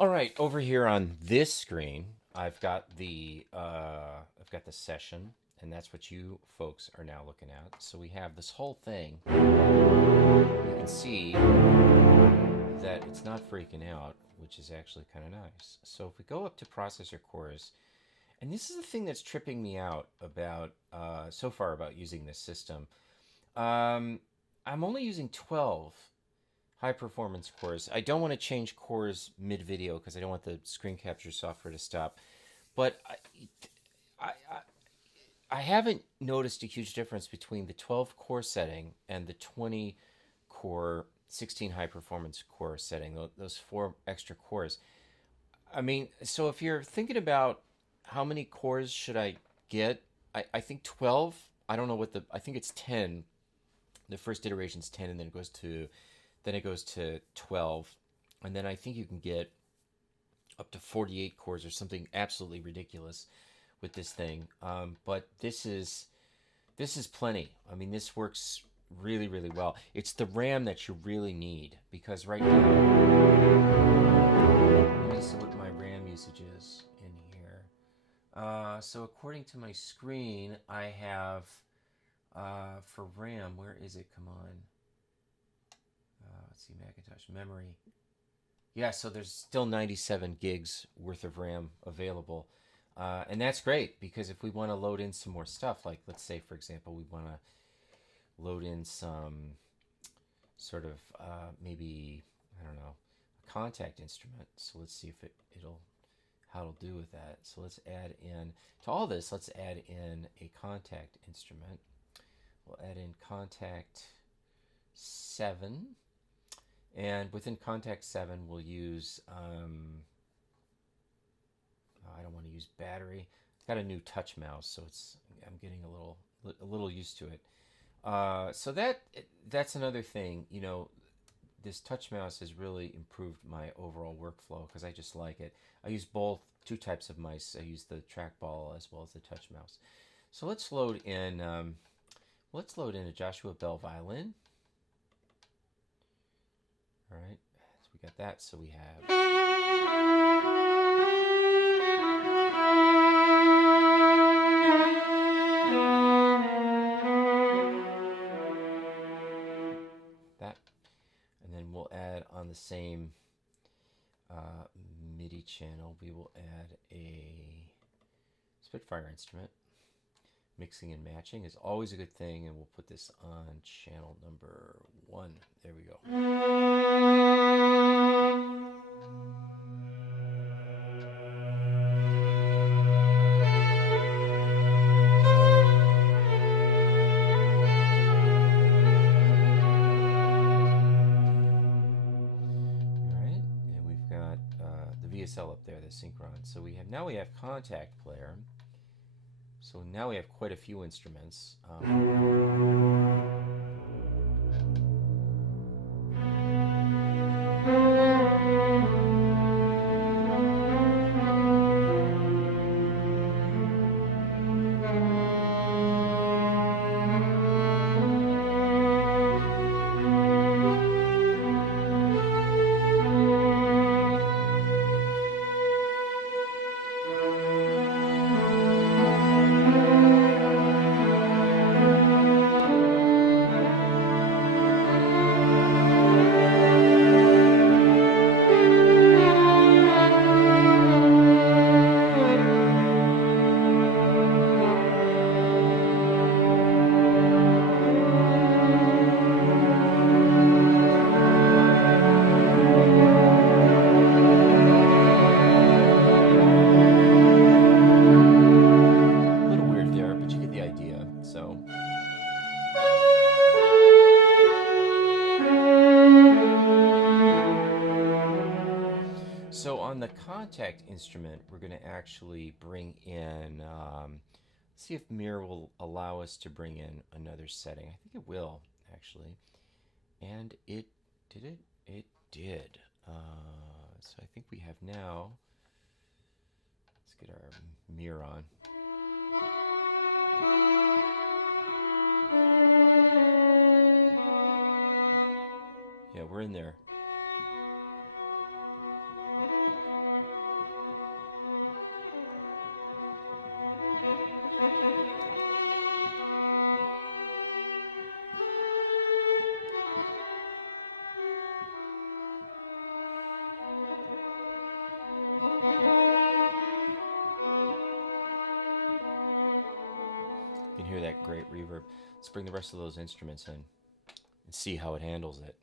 All right, over here on this screen, I've got the session, and that's what you folks are now looking at. So we have this whole thing. You can see that it's not freaking out, which is actually kind of nice. So if we go up to processor cores, and this is the thing that's tripping me out about so far about using this system. I'm only using 12 high performance cores. I don't want to change cores mid video because I don't want the screen capture software to stop. But I haven't noticed a huge difference between the 12 core setting and the 20 core, 16 high performance core setting, those four extra cores. I mean, so if you're thinking about how many cores should I get, I think 12. I don't know what I think it's 10. The first iteration is 10, and then it goes to 12, and then I think you can get up to 48 cores or something absolutely ridiculous with this thing. But this is plenty. I mean, this works really, really well. It's the RAM that you really need because right now, let me see what my RAM usage is in here. So according to my screen, I have for RAM. Where is it? Come on. Let's see, Macintosh memory. Yeah, so there's still 97 gigs worth of RAM available. And that's great because if we want to load in some more stuff, like let's say, for example, we want to load in some sort of maybe, I don't know, a contact instrument. So let's see if how it'll do with that. So let's add in, to all this, let's add in a contact instrument. We'll add in Kontakt 7. And within Kontakt 7, we'll use, I don't want to use battery. I've got a new touch mouse, so I'm getting a little used to it. So that's another thing. This touch mouse has really improved my overall workflow because I just like it. I use two types of mice. I use the trackball as well as the touch mouse. So let's load in a Joshua Bell violin. All right, so we got that. So we have that, and then we'll add on the same MIDI channel. We will add a Spitfire instrument. Mixing and matching is always a good thing, and we'll put this on channel number 1. There we go. Alright, and we've got the VSL up there, the Synchron. So now we have Kontakt Player. So now we have quite a few instruments. So on the Kontakt instrument, we're going to actually bring in, see if Mirror will allow us to bring in another setting. I think it will, actually. And it did it? It did. So I think we have now, let's get our Mirror on. Yeah, we're in there. hear that great reverb. Let's bring the rest of those instruments in and see how it handles it.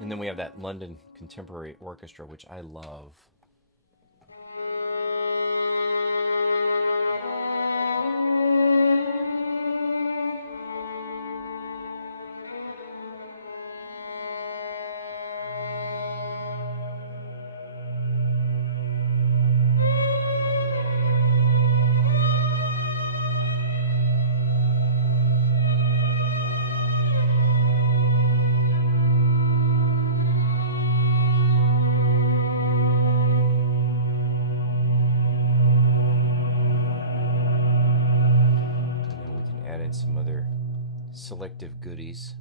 And then we have that London Contemporary Orchestra, which I love. Add in some other selective goodies.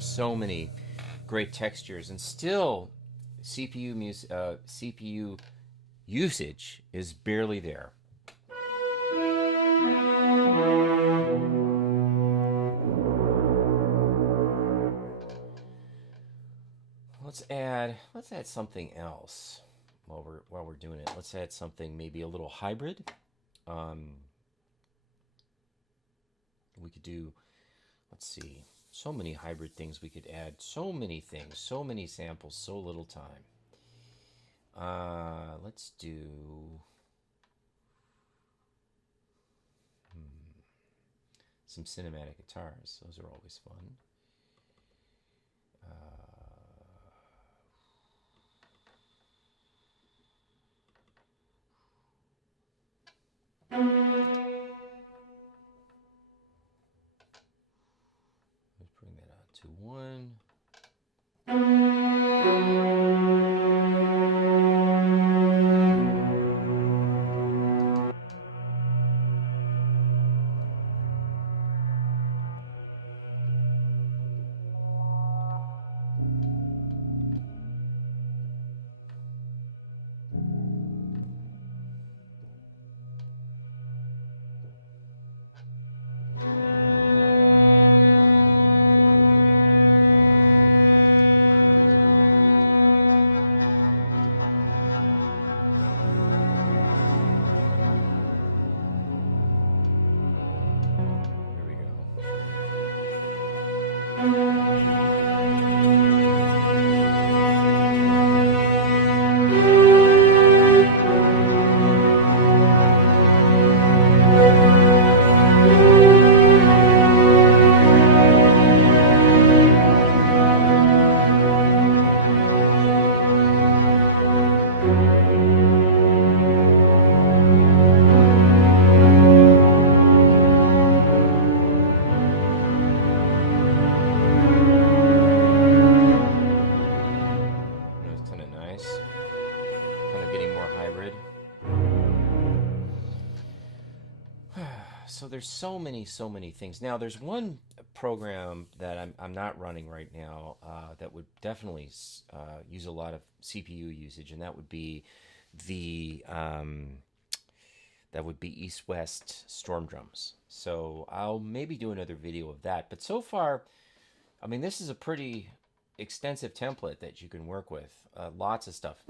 So many great textures, and still CPU usage is barely there. Let's add something else while we're doing it. Let's add something maybe a little hybrid. We could do, let's see, so many hybrid things we could add. So many things, so many samples, so little time. Let's do some cinematic guitars. Those are always fun. Let's bring that out to 1. So there's so many things. Now there's one program that I'm not running right now that would definitely use a lot of CPU usage, and that would be the That would be east-west storm drums. So I'll maybe do another video of that. But so far, I mean, this is a pretty extensive template that you can work with. Lots of stuff.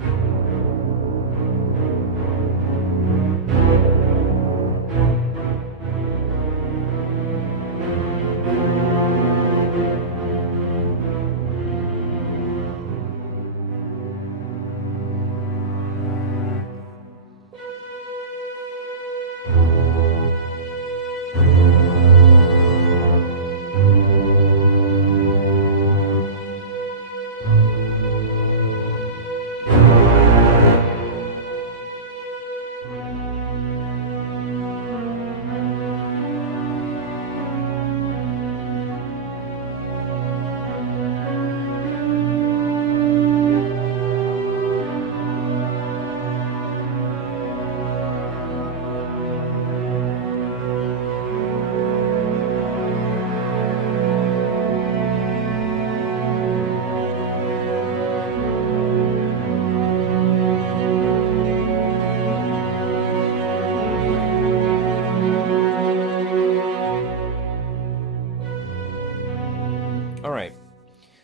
All right.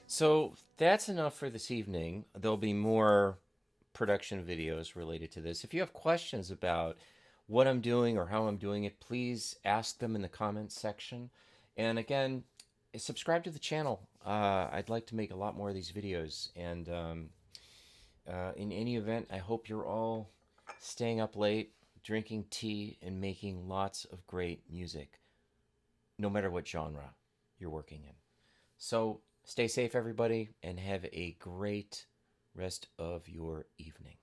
So that's enough for this evening. There'll be more production videos related to this. If you have questions about what I'm doing or how I'm doing it, please ask them in the comments section. And again, subscribe to the channel. I'd like to make a lot more of these videos. And in any event, I hope you're all staying up late, drinking tea, and making lots of great music, no matter what genre you're working in. So stay safe, everybody, and have a great rest of your evening.